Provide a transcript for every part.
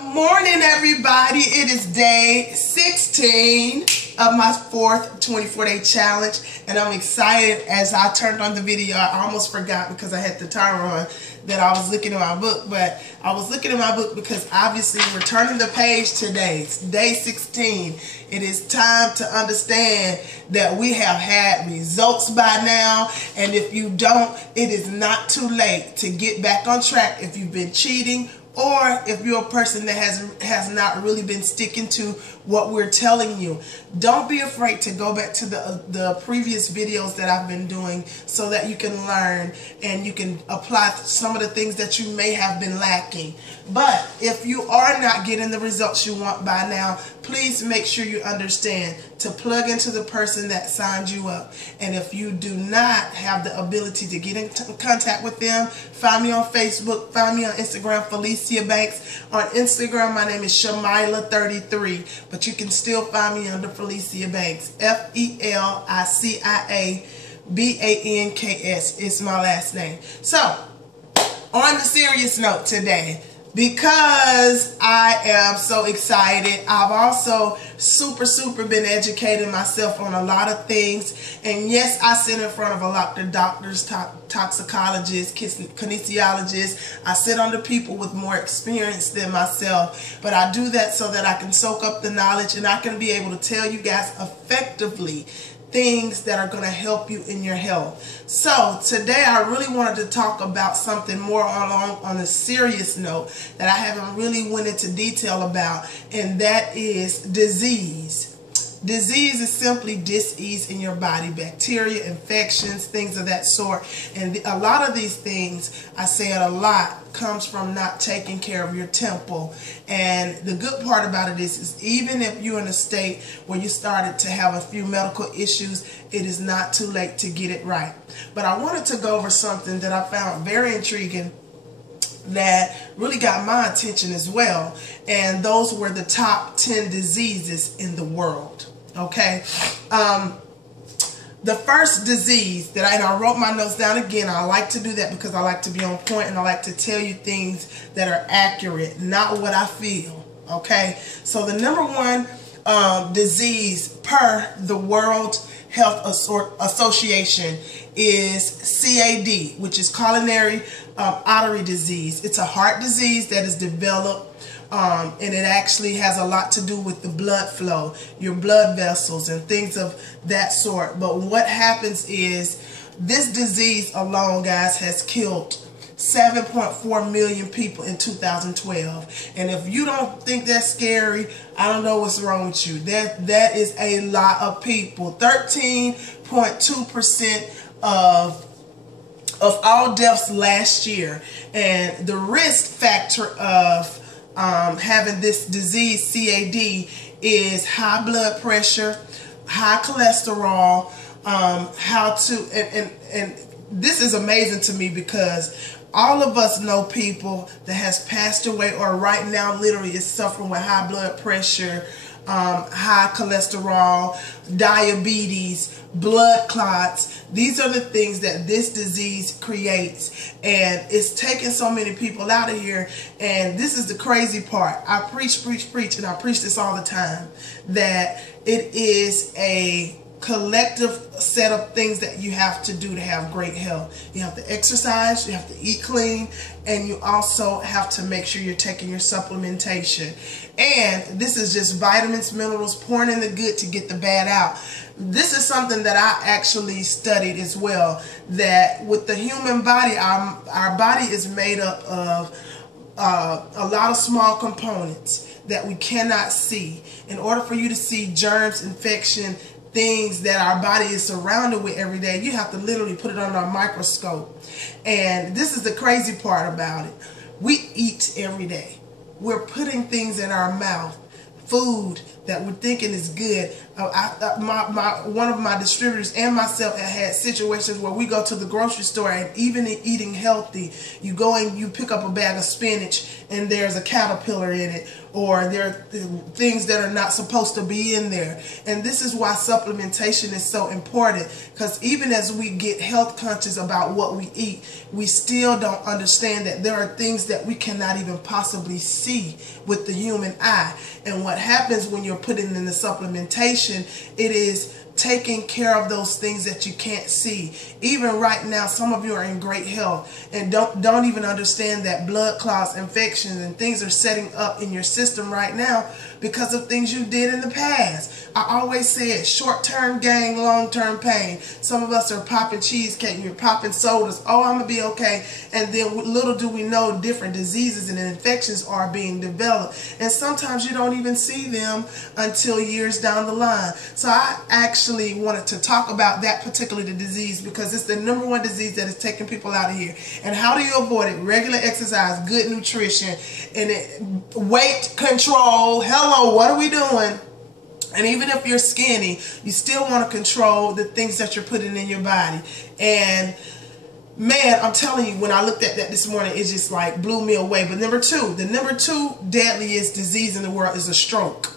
Morning, everybody. It is day 16 of my fourth 24-day challenge, and I'm excited. As I turned on the video, I almost forgot because I had the timer on that I was looking at my book, but I was looking at my book because obviously we're turning the page today. It's day 16. It is time to understand that we have had results by now, and if you don't, it is not too late to get back on track if you've been cheating, or if you're a person that has not really been sticking to what we're telling you. Don't be afraid to go back to the previous videos that I've been doing so that you can learn and you can apply some of the things that you may have been lacking. But if you are not getting the results you want by now, please make sure you understand to plug into the person that signed you up. And if you do not have the ability to get in contact with them, find me on Facebook, find me on Instagram, Felicia Banks. On Instagram, my name is Shamila33, but you can still find me under Felicia Banks, FELICIABANKS is my last name. So, on the serious note today, because I am so excited, I've also super been educating myself on a lot of things. And yes, I sit in front of a lot of doctors, toxicologists, kinesiologists. I sit under people with more experience than myself, but I do that so that I can soak up the knowledge and I can be able to tell you guys effectively things that are going to help you in your health. So today I really wanted to talk about something more on a serious note that I haven't really went into detail about, and that is disease. Disease is simply dis-ease in your body, bacteria, infections, things of that sort. And a lot of these things, I say it a lot, comes from not taking care of your temple. And the good part about it is even if you're in a state where you started to have a few medical issues, it is not too late to get it right. But I wanted to go over something that I found very intriguing that really got my attention as well. And those were the top 10 diseases in the world. Okay, the first disease that I wrote my notes down again. I like to do that because I like to be on point and I like to tell you things that are accurate, not what I feel. Okay, so the number one disease per the World Health Association is CAD, which is coronary artery disease. It's a heart disease that is developed and it actually has a lot to do with the blood flow, your blood vessels and things of that sort. But what happens is this disease alone, guys, has killed 7.4 million people in 2012. And if you don't think that's scary, I don't know what's wrong with you. That is a lot of people. 13.2% of all deaths last year. And the risk factor of having this disease, CAD, is high blood pressure, high cholesterol, and this is amazing to me because all of us know people that has passed away or right now literally is suffering with high blood pressure, high cholesterol, diabetes, blood clots. These are the things that this disease creates, and it's taking so many people out of here. And this is the crazy part. I preach, and I preach this all the time, that it is a collective set of things that you have to do to have great health. You have to exercise, you have to eat clean, and you also have to make sure you're taking your supplementation. And this is just vitamins, minerals, pouring in the good to get the bad out. This is something that I actually studied as well, that with the human body, our body is made up of a lot of small components that we cannot see. In order for you to see germs, infection, things that our body is surrounded with every day, you have to literally put it under a microscope. And this is the crazy part about it. We eat every day. We're putting things in our mouth food that we're thinking is good. One of my distributors and myself have had situations where we go to the grocery store, and even in eating healthy, you go and you pick up a bag of spinach and there's a caterpillar in it, or there are things that are not supposed to be in there. And this is why supplementation is so important, because even as we get health conscious about what we eat, we still don't understand that there are things that we cannot even possibly see with the human eye. And what happens when you're putting in the supplementation, it is taking care of those things that you can't see. Even right now, some of you are in great health and don't even understand that blood clots, infections, and things are setting up in your system right now because of things you did in the past. I always say it, short-term gain, long-term pain. Some of us are popping cheesecake, you're popping sodas, oh, I'm gonna be okay. And then little do we know, different diseases and infections are being developed. And sometimes you don't even see them until years down the line. So I actually wanted to talk about that particular disease because it's the #1 disease that is taking people out of here. And how do you avoid it? Regular exercise, good nutrition, and weight control. Hello, what are we doing? And even if you're skinny, you still want to control the things that you're putting in your body. And man, I'm telling you, when I looked at that this morning, it just like blew me away. But the number two deadliest disease in the world is a stroke.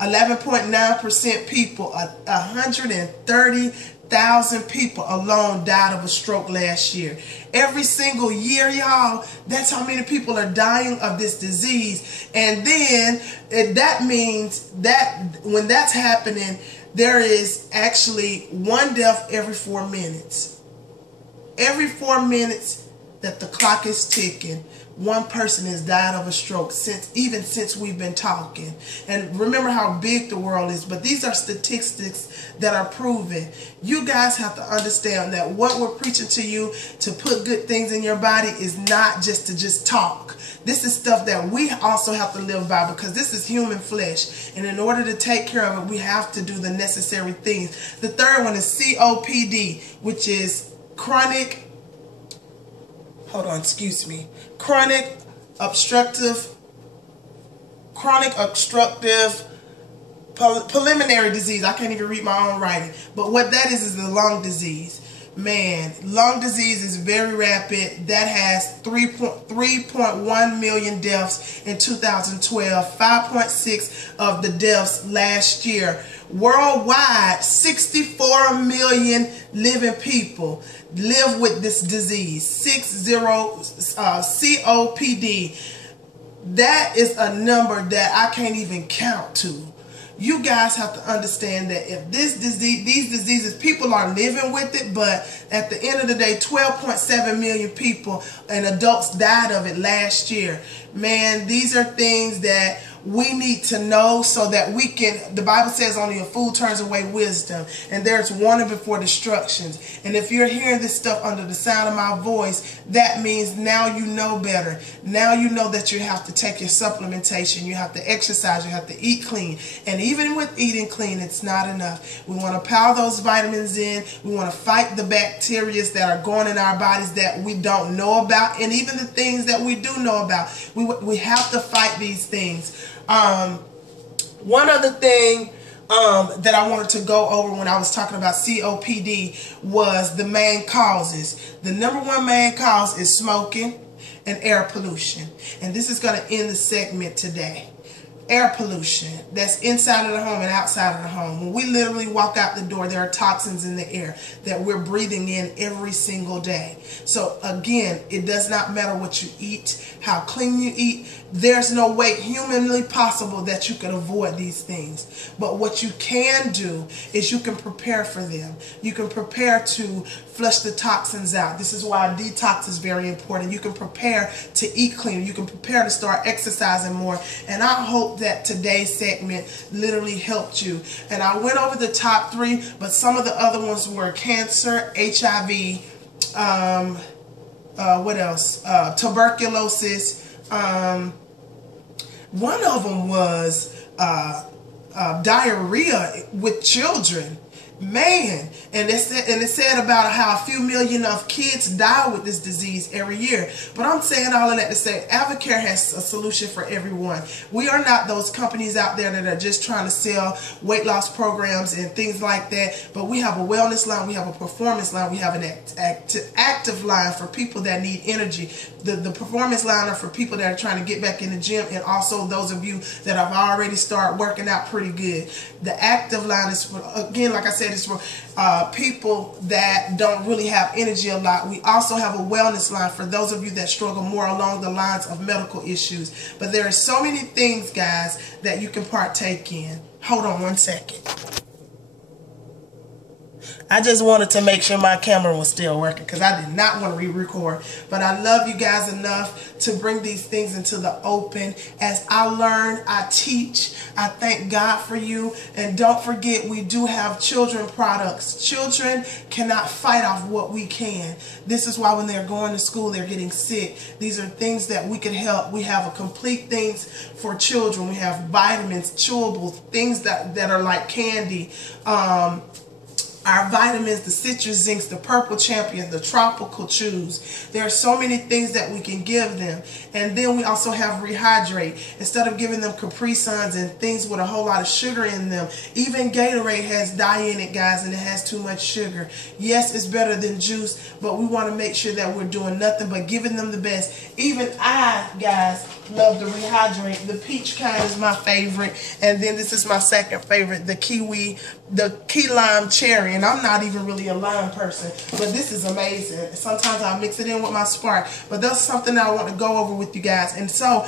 11.9% people, 130,000 people alone died of a stroke last year. Every single year, y'all, that's how many people are dying of this disease. And then that means that when that's happening, there is actually one death every 4 minutes. Every 4 minutes that the clock is ticking, one person has died of a stroke even since we've been talking. And remember how big the world is, but these are statistics that are proven. You guys have to understand that what we're preaching to you to put good things in your body is not just to just talk. This is stuff that we also have to live by, because this is human flesh. And in order to take care of it, we have to do the necessary things. The third one is COPD, which is chronic obstructive pulmonary disease. I can't even read my own writing. But what that is the lung disease. Man, lung disease is very rapid. That has 3.1 million deaths in 2012, 5.6 of the deaths last year. Worldwide, 64 million living people live with this disease, COPD. That is a number that I can't even count to. You guys have to understand that if these diseases, people are living with it, but at the end of the day, 12.7 million people and adults died of it last year. Man, these are things that we need to know so that we can, the Bible says only a fool turns away wisdom, and there's warning before destructions. And if you're hearing this stuff under the sound of my voice, that means now you know better. Now you know that you have to take your supplementation, you have to exercise, you have to eat clean. And even with eating clean, it's not enough. We want to pile those vitamins in. We want to fight the bacteria that are going in our bodies that we don't know about, and even the things that we do know about. We have to fight these things. One other thing that I wanted to go over when I was talking about COPD was the main causes. The #1 main cause is smoking and air pollution. And this is going to end the segment today. Air pollution, that's inside of the home and outside of the home. When we literally walk out the door, there are toxins in the air that we're breathing in every single day. So again, it does not matter what you eat, how clean you eat. There's no way humanly possible that you can avoid these things. But what you can do is you can prepare for them. You can prepare to flush the toxins out. This is why detox is very important. You can prepare to eat cleaner. You can prepare to start exercising more. And I hope that today's segment literally helped you. And I went over the top 3, but some of the other ones were cancer, HIV, what else? Tuberculosis. One of them was diarrhea with children. Man, and it said about how a few million of kids die with this disease every year. But I'm saying all of that to say Evercare has a solution for everyone. We are not those companies out there that are just trying to sell weight loss programs and things like that. But we have a wellness line, we have a performance line, we have an active line for people that need energy. The performance line are for people that are trying to get back in the gym, and also those of you that have already started working out pretty good. The active line is for, again, like I said, it's for people that don't really have energy a lot. We also have a wellness line for those of you that struggle more along the lines of medical issues. But there are so many things, guys, that you can partake in. Hold on one second. I just wanted to make sure my camera was still working because I did not want to re-record. But I love you guys enough to bring these things into the open. As I learn, I teach. I thank God for you. And don't forget, we do have children products. Children cannot fight off what we can. This is why when they're going to school, they're getting sick. These are things that we can help. We have a complete things for children. We have vitamins, chewables, things that are like candy. Our vitamins, the citrus zincs, the purple champion, the tropical chews. There are so many things that we can give them. And then we also have rehydrate. Instead of giving them Capri Suns and things with a whole lot of sugar in them, even Gatorade has dye in it, guys, and it has too much sugar. Yes, it's better than juice, but we want to make sure that we're doing nothing but giving them the best. Even I, guys, love the rehydrate. The peach kind is my favorite, and then this is my second favorite, the kiwi, the key lime cherry. And I'm not even really a lime person, but this is amazing. Sometimes I mix it in with my Spark, but that's something that I want to go over with you guys. And so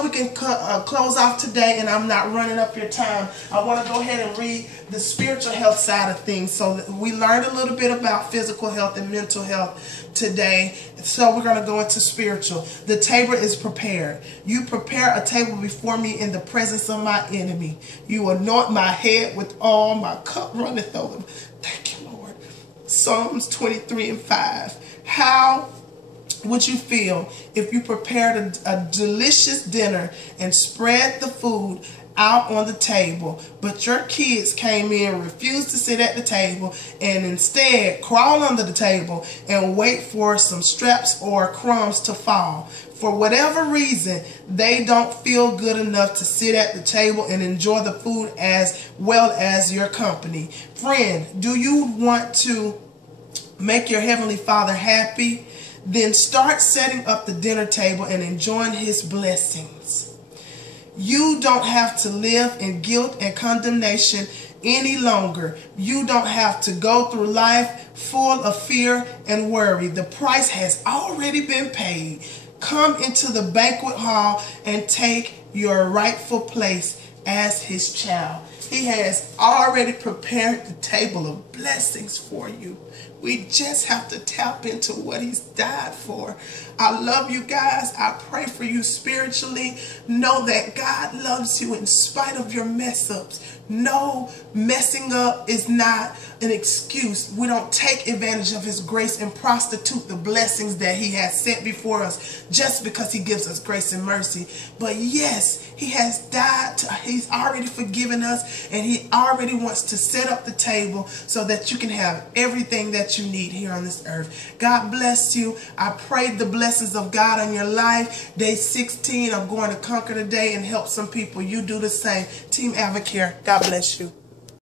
we can close off today, and I'm not running up your time. I want to go ahead and read the spiritual health side of things. So we learned a little bit about physical health and mental health today. So we're going to go into spiritual. The table is prepared. You prepare a table before me in the presence of my enemy. You anoint my head with oil, my cup runneth over. Thank you, Lord. Psalms 23:5. How would you feel if you prepared a delicious dinner and spread the food out on the table, but your kids came in, refused to sit at the table, and instead crawl under the table and wait for some scraps or crumbs to fall? For whatever reason, they don't feel good enough to sit at the table and enjoy the food as well as your company. Friend, do you want to make your Heavenly Father happy? Then start setting up the dinner table and enjoying His blessings. You don't have to live in guilt and condemnation any longer. You don't have to go through life full of fear and worry. The price has already been paid. Come into the banquet hall and take your rightful place as His child. He has already prepared the table of blessings for you. We just have to tap into what He's died for. I love you guys. I pray for you spiritually. Know that God loves you in spite of your mess ups. No, messing up is not an excuse. We don't take advantage of His grace and prostitute the blessings that He has set before us just because He gives us grace and mercy. But yes, He has died. He's already forgiven us, and He already wants to set up the table so that you can have everything that you need here on this earth. God bless you. I pray the blessings of God on your life. Day 16 of going to conquer the day and help some people. You do the same. Team Evercare. God bless you.